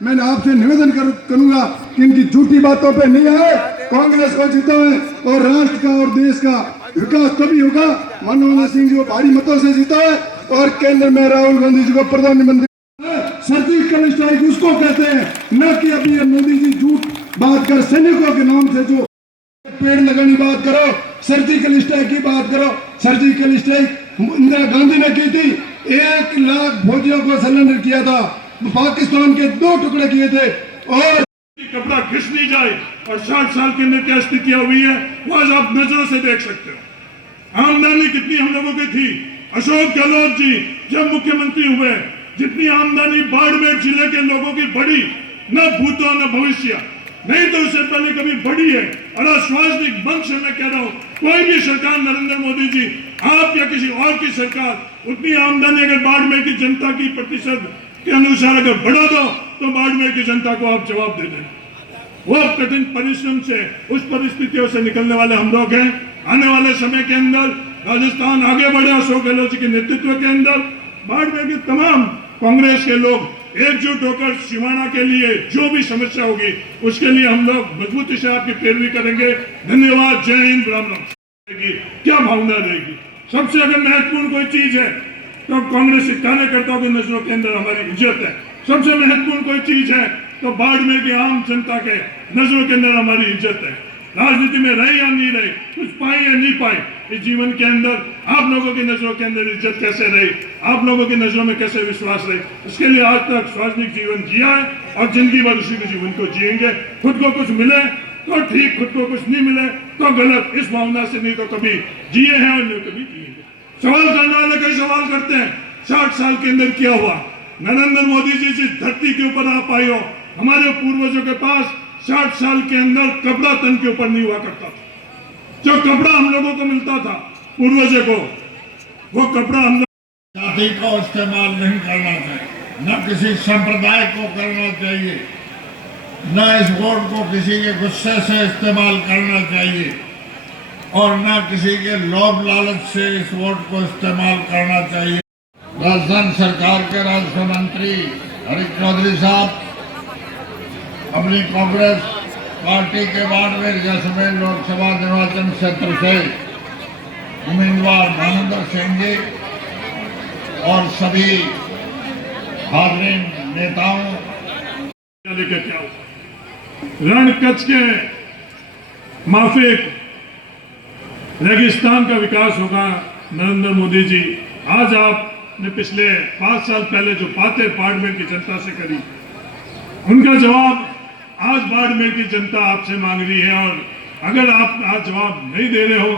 मैंने आपसे निवेदन करूंगा कि इनकी झूठी बातों पे नहीं आए, कांग्रेस को जिताए और राष्ट्र का और देश का विकास तभी होगा मनमोहन सिंह जी को भारी मतों से जिताए और केंद्र में राहुल गांधी जी को प्रधानमंत्री। सर्जिकल स्ट्राइक उसको कहते हैं, न कि अभी मोदी जी झूठ बात कर सैनिकों के नाम से जो पेड़ लगाने की बात करो, सर्जिकल स्ट्राइक की बात करो। सर्जिकल स्ट्राइक इंदिरा गांधी ने की थी, 1 लाख फौजियों को सरेंडर किया था, पाकिस्तान के 2 टुकड़े किए थे और कपड़ा घिस नहीं जाए। और 60 साल के अंदर क्या स्थितियां हुई है वह आप नजरों से देख सकते हो। आमदनी कितनी हम लोगों की थी, अशोक गहलोत जी जब मुख्यमंत्री हुए, जितनी आमदनी बाड़मेर जिले के लोगों की बढ़ी, न भूतो न भविष्य, नहीं तो उससे पहले कभी बढ़ी है। और आश्वासनिक वंश मैं कह रहा हूं, कोई भी सरकार, नरेंद्र मोदी जी आप या किसी और की सरकार, उतनी आमदनी अगर बाड़मेर की जनता की प्रतिशत के अनुसार अगर बढ़ा दो तो बाड़मेर की जनता को आप जवाब दे दें। वो कठिन परिश्रम से, उस परिस्थितियों से निकलने वाले हम लोग हैं। आने वाले समय के अंदर राजस्थान आगे बढ़े अशोक गहलोत जी के नेतृत्व के अंदर, बाड़मेर के तमाम कांग्रेस के लोग एकजुट होकर सिवाना के लिए जो भी समस्या होगी उसके लिए हम लोग मजबूती से आपकी पैरवी करेंगे। धन्यवाद। जय हिंद। राम राम। क्या भावना रहेगी? सबसे अगर महत्वपूर्ण कोई चीज है तो कांग्रेस कार्यकर्ताओं की नजरों के अंदर हमारी इज्जत है। सबसे महत्वपूर्ण कोई चीज है तो बाड़मेर की आम जनता के नजरों के अंदर हमारी इज्जत है। राजनीति में रहे या नहीं रहे, कुछ पाए या नहीं पाए, इस जीवन के अंदर आप लोगों की नजरों के अंदर इज्जत कैसे रही, आप लोगों की नजरों में कैसे विश्वास रहे, इसके लिए आज तक सार्वजनिक जीवन जिया है और जिंदगी भर उसी के जीवन को जिएंगे। खुद को कुछ मिले तो ठीक, खुद को कुछ नहीं मिले तो गलत, इस भावना से नहीं तो कभी जिए हैं और नहीं कभी जिएंगे। सवाल करने वाले कई सवाल करते हैं, 60 साल के अंदर क्या हुआ? नरेंद्र मोदी जी जिस धरती के ऊपर आप आए हो, हमारे पूर्वजों के पास 60 साल के अंदर कपड़ा तन के ऊपर नहीं हुआ करता था। जो कपड़ा हम लोगों को मिलता था पूर्वजों को, वो कपड़ा हम लोग जाति को इस्तेमाल नहीं करना चाहिए, न किसी संप्रदाय को करना चाहिए, न इस वोट को किसी के गुस्से से इस्तेमाल करना चाहिए और न किसी के लोभ लालच से इस वोट को इस्तेमाल करना चाहिए। राजस्थान सरकार के राज्य मंत्री हरीश चौधरी साहब अपनी कांग्रेस पार्टी के बाड़मेर जैसलमेर लोकसभा निर्वाचन क्षेत्र से उम्मीदवार भानुदर सिंह जी और सभी हाज़रीन नेताओं लेकर क्या हुआ? रण कच्छ के माफिक रेगिस्तान का विकास होगा नरेंद्र मोदी जी। आज आपने पिछले 5 साल पहले जो बातें बाड़मेर की जनता से करी, उनका जवाब आज बाड़मेर की जनता आपसे मांग रही है। और अगर आप आज जवाब नहीं दे रहे हो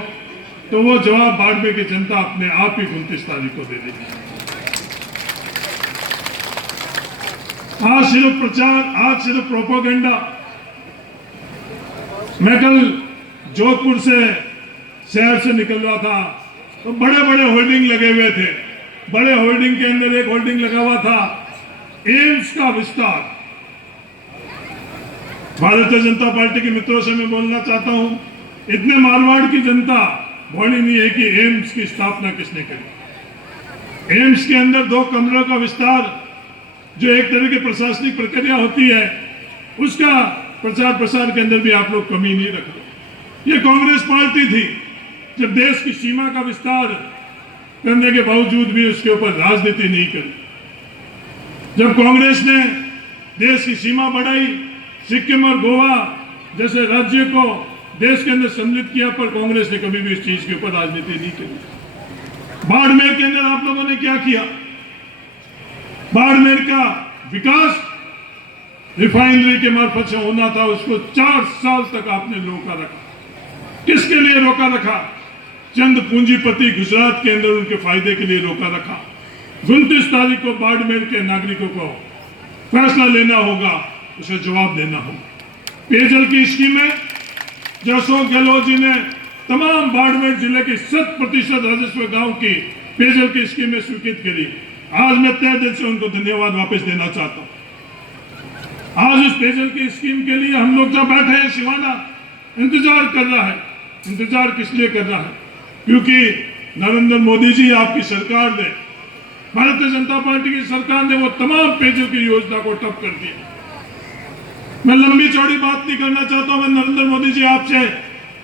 तो वो जवाब बाड़मेर की जनता अपने आप ही 29 तारीख को दे देगी। आज सिर्फ प्रचार, आज सिर्फ प्रोपेगेंडा। मैं कल जोधपुर से शहर से निकल रहा था तो बड़े बड़े होर्डिंग लगे हुए थे। बड़े होर्डिंग के अंदर एक होर्डिंग लगा हुआ था, एम्स का विस्तार। भारतीय जनता पार्टी के मित्रों से मैं बोलना चाहता हूं, इतने मारवाड़ की जनता भोली नहीं है कि एम्स की स्थापना किसने करी। एम्स के अंदर 2 कमरों का विस्तार, जो एक तरह की प्रशासनिक प्रक्रिया होती है, उसका प्रचार प्रसार के अंदर भी आप लोग कमी नहीं रख रहे। ये कांग्रेस पार्टी थी जब देश की सीमा का विस्तार करने के बावजूद भी उसके ऊपर राजनीति नहीं करी। जब कांग्रेस ने देश की सीमा बढ़ाई, सिक्किम और गोवा जैसे राज्य को देश के अंदर सम्मिलित किया, पर कांग्रेस ने कभी भी इस चीज के ऊपर राजनीति नहीं करी। बाड़मेर के अंदर आप लोगों ने क्या किया? बाड़मेर का विकास रिफाइनरी के मार्फत से होना था, उसको 4 साल तक आपने रोका रखा। किसके लिए रोका रखा? चंद पूंजीपति गुजरात के अंदर उनके फायदे के लिए रोका रखा। 29 तारीख को बाड़मेर के नागरिकों को फैसला लेना होगा, उसे जवाब देना होगा। पेयजल की स्कीमें जो अशोक गहलोत जी ने तमाम बाड़मेर जिले की 100% राजस्व गांव की पेयजल की स्कीमें स्वीकृत करी, आज मैं तहे दिल से उनको धन्यवाद वापस देना चाहता हूं। आज इस पेयजल की स्कीम के लिए हम लोग जब बैठे हैं, सिवाना इंतजार कर रहा है। इंतजार किस लिए कर रहा है? क्योंकि नरेंद्र मोदी जी आपकी सरकार ने, भारतीय जनता पार्टी की सरकार ने वो तमाम पेयजल की योजना को ठप कर दिया। मैं लंबी चौड़ी बात नहीं करना चाहता हूं। मैं नरेंद्र मोदी जी आपसे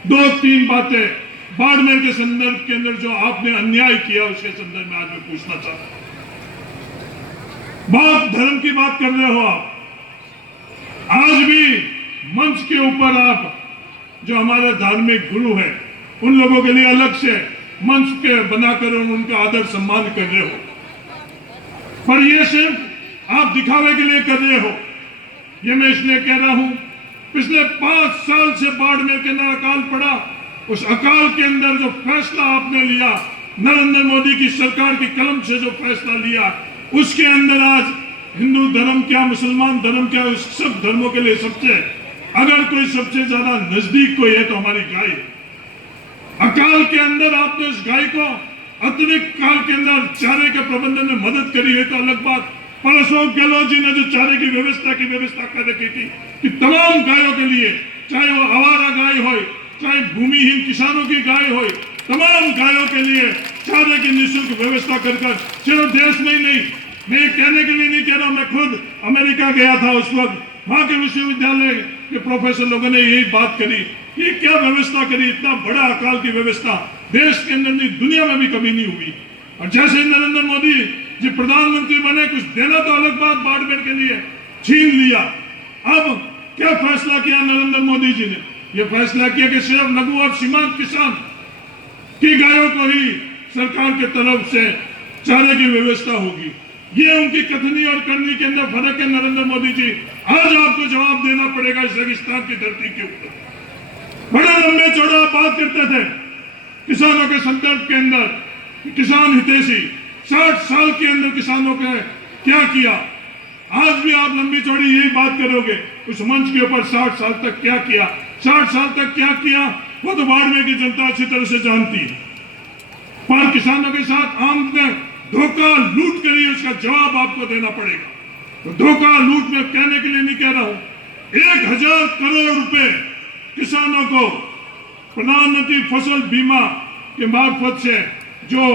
2-3 बातें बाड़मेर के संदर्भ के अंदर जो आपने अन्याय किया उसके संदर्भ में आज मैं पूछना चाहता हूं। बहुत धर्म की बात कर रहे हो आप, आज भी मंच के ऊपर आप जो हमारे धार्मिक गुरु हैं उन लोगों के लिए अलग से मंच के बनाकर उनका आदर सम्मान कर रहे हो, पर ये सिर्फ आप दिखावे के लिए कर रहे हो। ये मैं इसलिए कह रहा हूं, पिछले 5 साल से बाड़मेर के अंदर अकाल पड़ा, उस अकाल के अंदर जो फैसला आपने लिया, नरेंद्र मोदी की सरकार की कलम से जो फैसला लिया, उसके अंदर आज हिंदू धर्म क्या, मुसलमान धर्म क्या, उस सब धर्मों के लिए अगर कोई सबसे ज्यादा नजदीक कोई है तो हमारी गाय है। अकाल के अंदर आपने उस गाय को अतिरिक्त काल के अंदर चारे के प्रबंधन में मदद करी है तो अलग बात, पर अशोक गहलोत जी ने जो चारे की व्यवस्था कर रखी थी कि तमाम गायों के लिए, चाहे वो आवारा गाय हो, चाहे भूमिहीन किसानों की गाय हो, तमाम गायों के लिए चारे की निःशुल्क व्यवस्था कर सिर्फ देश में ही नहीं, मैं कहने के लिए नहीं कह रहा, मैं खुद अमेरिका गया था, उस वक्त वहां के विश्वविद्यालय के प्रोफेसर लोगों ने यही बात करी, ये क्या व्यवस्था करी, इतना बड़ा अकाल की व्यवस्था देश के अंदर नहीं, दुनिया में भी कभी नहीं हुई। और जैसे नरेंद्र मोदी जी प्रधानमंत्री बने, कुछ देना तो अलग बात, बाड़मेर के लिए छीन लिया। अब क्या फैसला किया नरेंद्र मोदी जी ने? यह फैसला किया कि सिर्फ लघु और सीमांत किसान की गायों को ही सरकार के तरफ से चारे की व्यवस्था होगी। ये उनकी कथनी और करनी के अंदर फर्क है। नरेंद्र मोदी जी, आज आपको जवाब देना पड़ेगा इस रेगिस्तान की धरती के ऊपर। बड़े लंबे चौड़ा बात करते थे किसानों के संदर्भ के अंदर, किसान हितैषी, 60 साल के अंदर किसानों के क्या किया, आज भी आप लंबी चौड़ी यही बात करोगे। उस मंच के ऊपर 60 साल तक क्या किया, 60 साल तक क्या किया, वो तो बाड़मेर की जनता अच्छी तरह से जानती है। पर किसानों के साथ आम में धोखा लूट करी, उसका जवाब आपको देना पड़ेगा। तो धोखा लूट में कहने के लिए नहीं कह रहा हूं, 1000 करोड़ रुपए किसानों को प्रधानमंत्री फसल बीमा के मार्फत से जो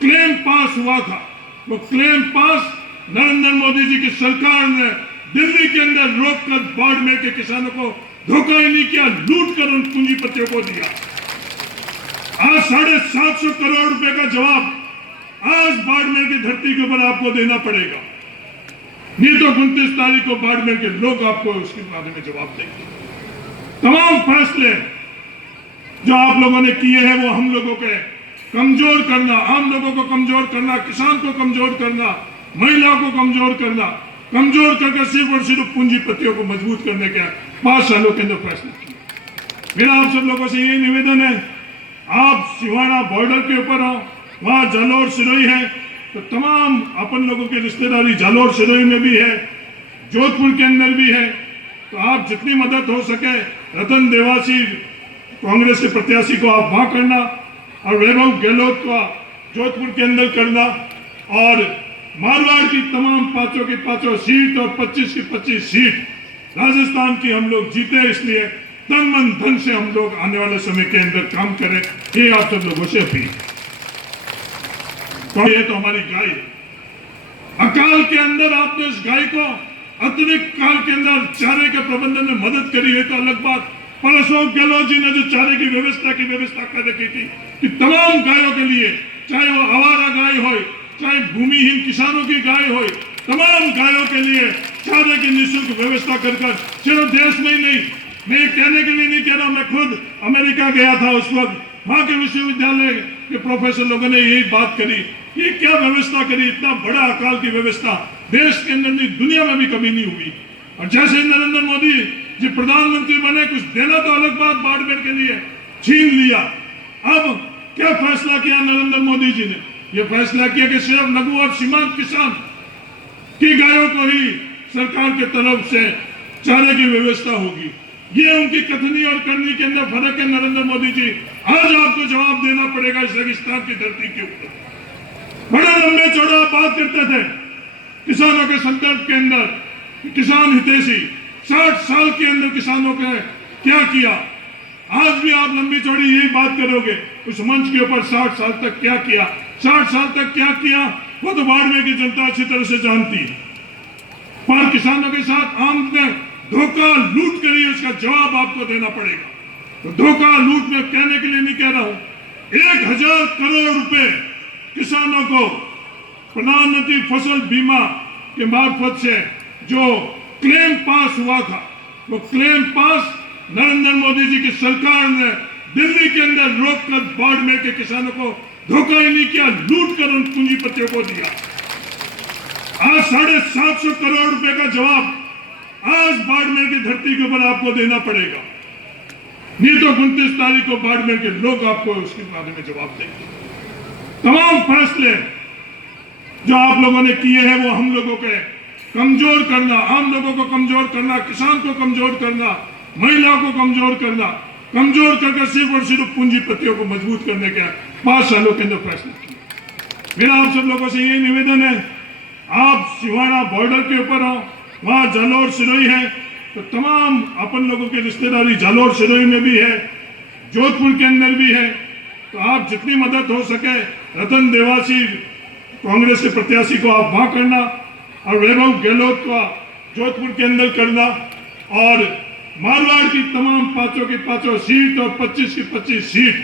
क्लेम पास हुआ था, वो क्लेम पास नरेंद्र मोदी जी की सरकार ने दिल्ली के अंदर रोककर बाड़मेर के किसानों को धोखा ही नहीं किया, लूट कर उन पूंजीपतियों को दिया। आज 750 करोड़ रुपए का जवाब आज बाड़मेर की धरती के ऊपर आपको देना पड़ेगा, नहीं तो 29 तारीख को बाड़मेर के लोग आपको उसके बारे में जवाब देंगे। तमाम फैसले जो आप लोगों ने किए हैं वो हम लोगों के कमजोर करना, आम लोगों को कमजोर करना, किसान को कमजोर करना, महिलाओं को कमजोर करना, कमजोर करके सिर्फ और सिर्फ पूंजीपतियों को मजबूत करने के 5 सालों के अंदर फैसला किया। मेरा आप सब लोगों से यही निवेदन है, आप सिवाना बॉर्डर के ऊपर हो, वहां जालौर सिरोही है, तो तमाम अपन लोगों की रिश्तेदारी जालौर सिरोही में भी है, जोधपुर के अंदर भी है, तो आप जितनी मदद हो सके रतन देवासी कांग्रेस के प्रत्याशी को आप वहां करना और वैभव गहलोत को जोधपुर के अंदर करना, और मारवाड़ की तमाम 5 की 5 सीट और 25 की 25 सीट राजस्थान की हम लोग जीते, इसलिए तन मन धन से हम लोग आने वाले समय के अंदर काम करें, ये आप सब लोगों से अपील। तो ये तो हमारी गाय है। अकाल के अंदर आपने इस गाय को अतिरिक्त काल के अंदर चारे के प्रबंधन में मदद करी है तो अलग बात, पर अशोक गहलोत जी ने जो चारे की व्यवस्था कर रखी थी कि तमाम गायों के लिए, चाहे वो आवारा गाय हो, चाहे भूमिहीन किसानों की गाय हो, तमाम गायों के लिए चारे की निःशुल्क व्यवस्था कर सिर्फ देश में ही नहीं, मैं कहने के लिए नहीं कह रहा, मैं खुद अमेरिका गया था, उस वक्त वहां के विश्वविद्यालय के प्रोफेसर लोगों ने यही बात करी, ये क्या व्यवस्था करी, इतना बड़ा अकाल की व्यवस्था देश के अंदर नहीं, दुनिया में भी कभी नहीं हुई। और जैसे नरेंद्र मोदी जी प्रधानमंत्री बने, कुछ देना तो अलग बात, बाड़मेर के लिए छीन लिया। अब क्या फैसला किया नरेंद्र मोदी जी ने? यह फैसला किया कि सिर्फ लघु और सीमांत किसान की गायों को ही सरकार के तरफ से चारे की व्यवस्था होगी। ये उनकी कथनी और करनी के अंदर फर्क है। नरेंद्र मोदी जी, आज आपको जवाब देना पड़ेगा इस रेगिस्तान की धरती के ऊपर। बड़े लंबे चौड़ा बात करते थे किसानों के संदर्भ के अंदर, किसान हितैषी, 60 साल के अंदर किसानों के क्या किया, आज भी आप लंबी चौड़ी यही बात करोगे। उस मंच के ऊपर 60 साल तक क्या किया, 60 साल तक क्या किया, वो तो बाड़मेर की जनता अच्छी तरह से जानती है। पर किसानों के साथ आम में धोखा लूट करी, उसका जवाब आपको देना पड़ेगा। तो धोखा लूट में कहने के लिए नहीं कह रहा हूं, 1000 करोड़ रुपए किसानों को प्रधानमंत्री फसल बीमा के मार्फत से जो क्लेम पास हुआ था, वो क्लेम पास नरेंद्र मोदी जी की सरकार ने दिल्ली के अंदर रोककर बाड़मेर के किसानों को धोखा ही नहीं किया, लूट कर उन पूंजीपतियों को दिया। आज 750 करोड़ रुपए का जवाब आज बाड़मेर की धरती के ऊपर आपको देना पड़ेगा, नहीं तो 29 तारीख को बाड़मेर के लोग आपको उसके बारे में जवाब देंगे। तमाम फैसले जो आप लोगों ने किए हैं वो हम लोगों के कमजोर करना, आम लोगों को कमजोर करना, किसान को कमजोर करना, महिलाओं को कमजोर करना, कमजोर करके सिर्फ और सिर्फ पूंजीपतियों को मजबूत करने के 5 सालों के अंदर फैसला किया। मेरा आप सब लोगों से ये निवेदन है, आप सिवाना बॉर्डर के ऊपर हो, वहां जालौर सिरोही है, तो तमाम अपन लोगों की रिश्तेदारी जालौर सिरोही में भी है, जोधपुर के अंदर भी है, तो आप जितनी मदद हो सके रतन देवासी कांग्रेस के प्रत्याशी को आप वहां करना और वैभव गहलोत को जोधपुर के अंदर करना, और मारवाड़ की तमाम 5 की 5 सीट और 25 की 25 सीट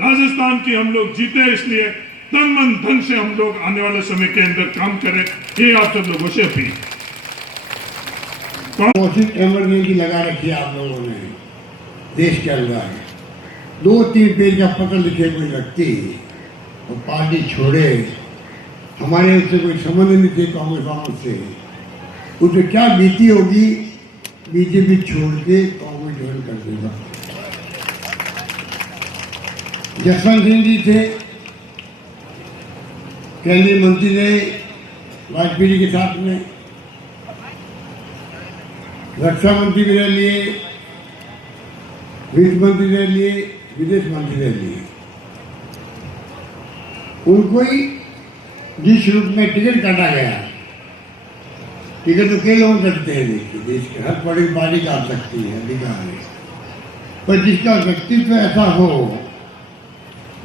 राजस्थान की हम लोग जीते, इसलिए तन मन धन से हम लोग आने वाले समय के अंदर काम करें, ये आप सब लोगों से अपील। कोशिश इमरजेंसी लगा रखी है आप लोगों ने देश के अंदर, 2-3 पेज का पत्र लिखे कोई व्यक्ति और पार्टी छोड़े, हमारे उससे कोई संबंध नहीं थे कांग्रेस वालों से, उसे क्या बीती होगी, बीजेपी छोड़ के कांग्रेस ज्वाइन कर देगा। जसवंत सिंह जी थे, केंद्रीय मंत्री रहे वाजपेयी जी के साथ में, रक्षा मंत्री भी रह लिए, वित्त मंत्री रह लिए, विदेश मंत्री रह लिए। उनको ही जिस रूप में टिकट काटा गया, टिकट तो कई लोग कटते हैं देश के, हर बड़ी पार्टी काट सकती है, अधिकार है, पर जिसका व्यक्तित्व ऐसा हो,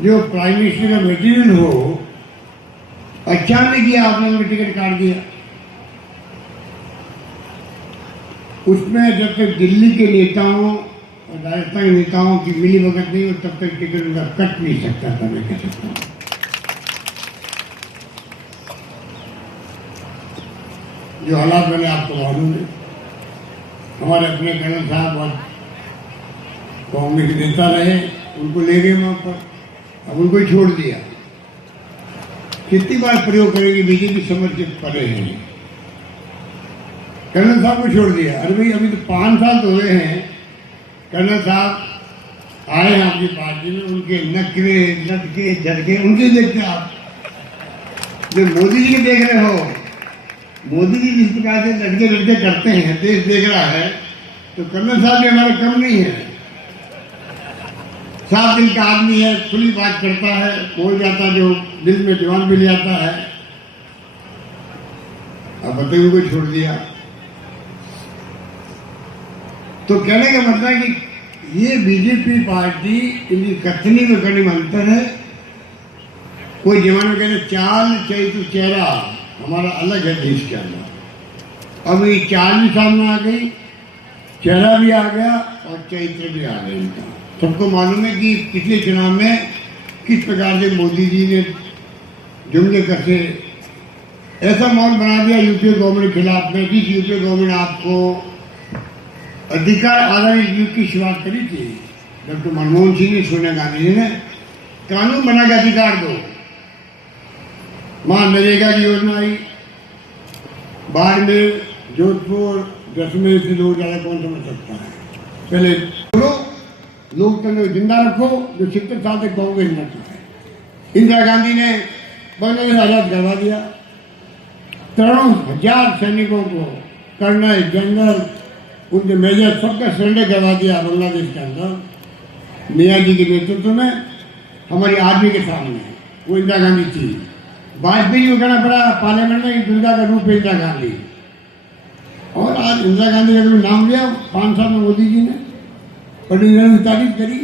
जो प्राइम मिनिस्टर का मटेरियल हो, अच्छा नहीं किया आप लोगों ने टिकट काट दिया। उसमें जब तक दिल्ली के नेताओं और राजस्थान के नेताओं की मिली भगत नहीं हो, तब तक टिकट उनका कट नहीं सकता था, मैं कह सकता हूँ। जो हालात बने आपको मालूम है, हमारे अपने कर्नल साहब और कांग्रेस के नेता रहे, उनको ले गए वहां पर, अब उनको ही छोड़ दिया। कितनी बार प्रयोग करेंगे, बीजेपी समझ के परे हैं, कर्नल साहब को छोड़ दिया। अरे भाई अभी तो 5 साल तो हुए हैं, कर्नल साहब आए हैं आपकी पार्टी में, उनके नखरे लटके झटके उनके देखते आप, जो मोदी जी के देख रहे हो, मोदी जी जिस प्रकार से लटके लटके करते हैं, देश देख रहा है, तो कर्नल साहब भी हमारे कम नहीं है। साफ दिल का आदमी है, खुली बात करता है, बोल जाता है, जो दिल में दीवान भी ले आता है। अब बताइए उनको छोड़ दिया, तो कहने का मतलब है कि ये बीजेपी पार्टी इनकी कथनी में करने में अंतर है। कोई जमाने में कहते चाल चैत्र चेहरा हमारा अलग है देश के अंदर, अब ये चाल भी सामने आ गई, चेहरा भी आ गया और चैत्र भी आ गया इनका। सबको मालूम है कि पिछले चुनाव में किस प्रकार से मोदी जी ने जुमले कसे, ऐसा माहौल बना दिया यूपीए गवर्नमेंट के खिलाफ में, जिस यूपीए गवर्नमेंट आपको अधिकार आधारित युग की शुरुआत करी थी, डॉक्टर मनमोहन सिंह ने, सोनिया गांधी जी ने कानून बना के अधिकार दो, वहां नरेगा की योजना आई, बाड़मेर, जोधपुर, जैसलमेर से लोग ज्यादा कौन समझ सकता है। पहले लोकतंत्र जिंदा रखो, जो 70 साल तक कांग्रेस में है। इंदिरा गांधी ने बांग्लादेश आजाद करवा दिया, 13,000 सैनिकों को, कर्नल, जनरल, उनके मेजर सबका सरेंडर करवा दिया बांग्लादेश के अंदर, मियाँ जी के नेतृत्व में, हमारी आर्मी के सामने। वो इंदिरा गांधी थी। वाजपेयी को कहना पड़ा पार्लियामेंट में दुर्गा का रूप है इंदिरा गांधी, और आज इंदिरा गांधी का नाम लिया 5 साल में मोदी जी ने, पंडित नेहरू की तारीफ करी,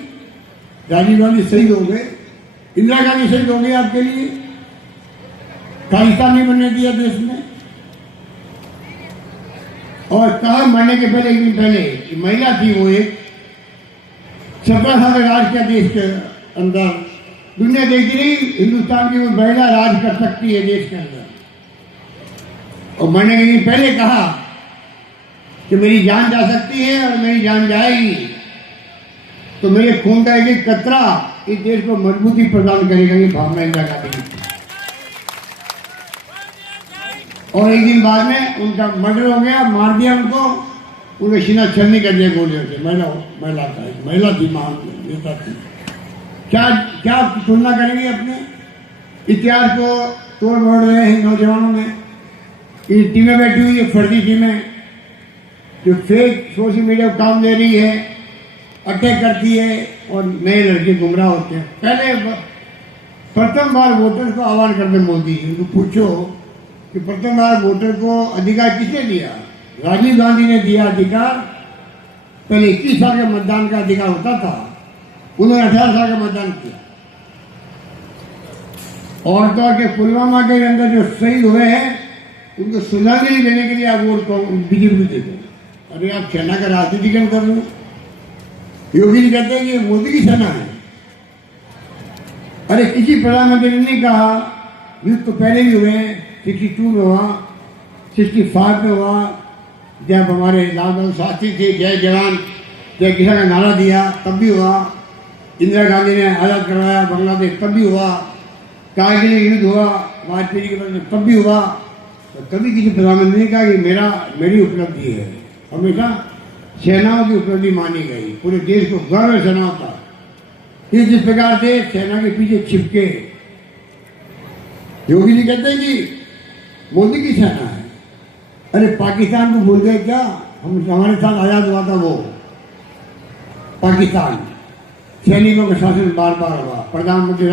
राजीव गांधी शहीद हो गए, इंदिरा गांधी शहीद हो गई आपके लिए, खालिस्तान नहीं बनने दिया देश में। और कहा मरने के पहले, एक दिन पहले, कि महिला थी वो एक 17 साल राज किया देश के अंदर। दुनिया देखती रही हिंदुस्तान की वो महिला राज कर सकती है देश के अंदर। और मरने के दिन पहले कहा कि मेरी जान जा सकती है और मेरी जान जाएगी तो मेरे खून का एक कतरा इस देश को मजबूती प्रदान करेगा, ये भावना इंदिरा गांधी की। और एक दिन बाद में उनका मर्डर हो गया, मार दिया उनको, उनके सीना छलनी कर दिया गोलियों से। महिला थी, महान नेता थी। क्या तुलना करेंगे अपने इतिहास को तोड़ मोड़ रहे हैं नौजवानों में। ये टीमें बैठी हुई है, फर्जी टीमें जो फेक सोशल मीडिया को काम दे रही है, अटैक करती है और नए लड़के गुमराह होते हैं। पहले प्रथम बार वोटर को आह्वान करते मोदी, उनको पूछो कि प्रथम बार वोटर को अधिकार किसने दिया? राजीव गांधी ने दिया अधिकार। पहले 21 साल का मतदान का अधिकार होता था, उन्होंने 18 साल का मतदान किया। और तो के पुलवामा के अंदर जो शहीद हुए हैं उनको श्रद्धांजलि देने के लिए आप वोट को बीजेपी को देते हैं। अरे आप सेना का राजनीतिकरण कर लो। योगी जी कहते हैं कि मोदी की सेना है। अरे किसी प्रधानमंत्री ने नहीं कहा, युद्ध तो पहले भी हुए, 62 में हुआ, 65 में हुआ, जब हमारे लाल बहादुर शास्त्री थे, जय जवान जय किसान का नारा दिया तब भी हुआ। इंदिरा गांधी ने आज़ाद करवाया बांग्लादेश तब भी हुआ। कारगिल युद्ध हुआ वाजपेयी के बाद तब भी हुआ। तो कभी किसी प्रधानमंत्री ने कहा कि मेरी उपलब्धि है। हमेशा सेनाओं की उपलब्धि मानी गई, पूरे देश को गर्व है सेनाओं का। ये जिस प्रकार से सेना के पीछे छिपके योगी जी कहते हैं कि मोदी की सेना है। अरे पाकिस्तान को भूल गए क्या? हमारे साथ आजाद हुआ था वो पाकिस्तान, सैनिकों का शासन बार बार हुआ, प्रधानमंत्री